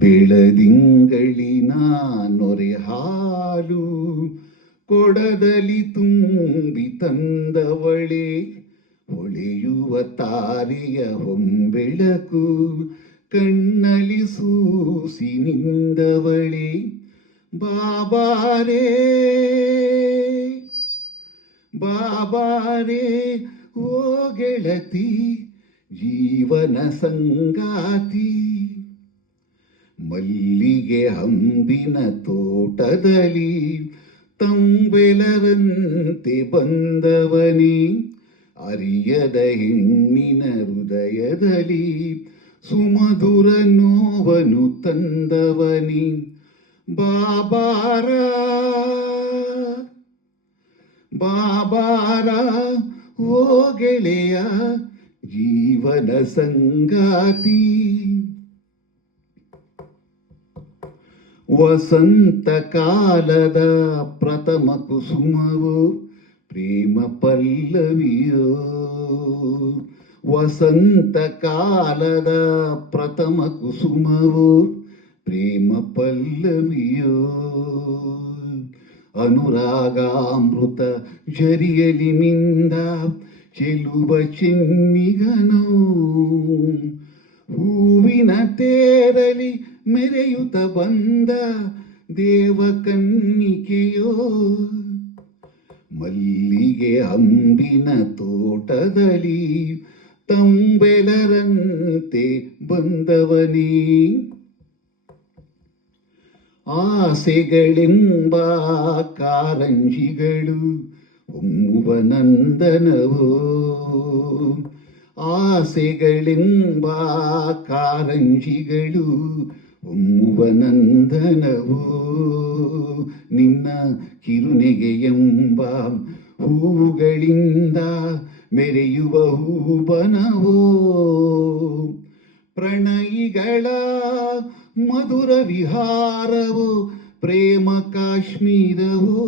ಬೆಳದಿಂಗಳಿನ ನೊರೆ ಹಾಲು ಕೊಡದಲ್ಲಿ ತುಂಬಿ ತಂದವಳೆ, ಹೊಳೆಯುವ ತಾರೆಯ ಹೊಂಬೆಳಕು ಕಣ್ಣಲ್ಲಿ ಸೂಸಿ ನಿಂದವಳೆ. ಬಾಬಾರೇ ಬಾಬಾರೇ ಓ ಗೆಳತಿ ಜೀವನ ಸಂಗಾತಿ, ಮಲ್ಲಿಗೆ ಹಂಬಿನ ತೋಟದಲ್ಲಿ ತಂಬೆಲರಂತೆ ಬಂದವನಿ, ಅರಿಯದ ಹೆಣ್ಣಿನ ಹೃದಯದಲ್ಲಿ ಸುಮಧುರ ನೋವನ್ನು ತಂದವನಿ. ಬಾಬಾರ ಬಾಬಾರ ಓ ಗೆಳೆಯ ಜೀವನ ಸಂಗಾತಿ. ವಸಂತ ಕಾಲದ ಪ್ರಥಮ ಕುಸುಮವೋ ಪ್ರೇಮ ಪಲ್ಲವಿಯೋ, ವಸಂತ ಕಾಲದ ಪ್ರಥಮ ಕುಸುಮವೋ ಪ್ರೇಮ ಪಲ್ಲವಿಯೋ, ಅನುರಾಗಾಮೃತ ಜರಿಯಲಿ ಮಿಂದ ಚೆಲುವ ಚೆನ್ನಿಗನೋ, ಹೂವಿನ ತೇರಲಿ ಮೆರೆಯುತ್ತ ಬಂದ ದೇವಕನ್ನಿಕೆಯೋ, ಮಲ್ಲಿಗೆ ಹಂಬಿನ ತೋಟದಲ್ಲಿ ತಂಬೆಲರಂತೆ ಬಂದವನಿ. ಆಸೆಗಳೆಂಬ ಕಾರಂಜಿಗಳು ಹೊಮ್ಮುವ ನಂದನವೋ, ಆಸೆಗಳೆಂಬ ಕಾರಂಜಿಗಳು ಹೊಮ್ಮುವ ನಂದನವೋ, ನಿನ್ನ ಕಿರುನೆಗೆಯೆಂಬ ಹೂವುಗಳಿಂದ ಮೆರೆಯುವ ಹೂಬನವೋ, ಪ್ರಣಯಿಗಳ ಮಧುರ ವಿಹಾರವೋ ಪ್ರೇಮ ಕಾಶ್ಮೀರವೋ,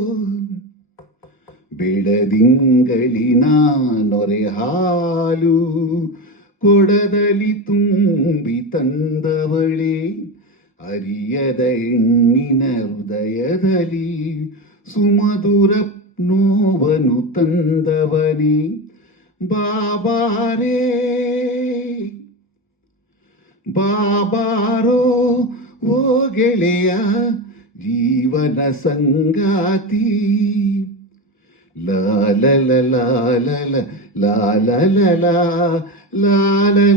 ಬೆಳದಿಂಗಳಿನ ನೊರೆ ಹಾಲು ಕೊಡದಲ್ಲಿ ತುಂಬಿ ತಂದವಳೆ, ಅರಿಯದ ಹೆಣ್ಣಿನ ಹೃದಯದಲ್ಲಿ ಸುಮಧುರ ನೋವನ್ನು ತಂದವನಿ. ಬಾಬಾರೇ ಬಾಬಾರೋ ಓ ಗೆಳೆಯ ಜೀವನ ಸಂಗಾತಿ. ಲಾಲ ಲಾಲ ಲಾಲ ಲಾಲ ಲಾಲ ಲಾಲ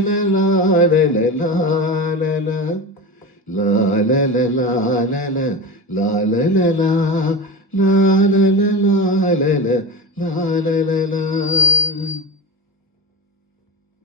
ಲಾಲ ಲಾಲ ಲಾಲ ಲಾಲ.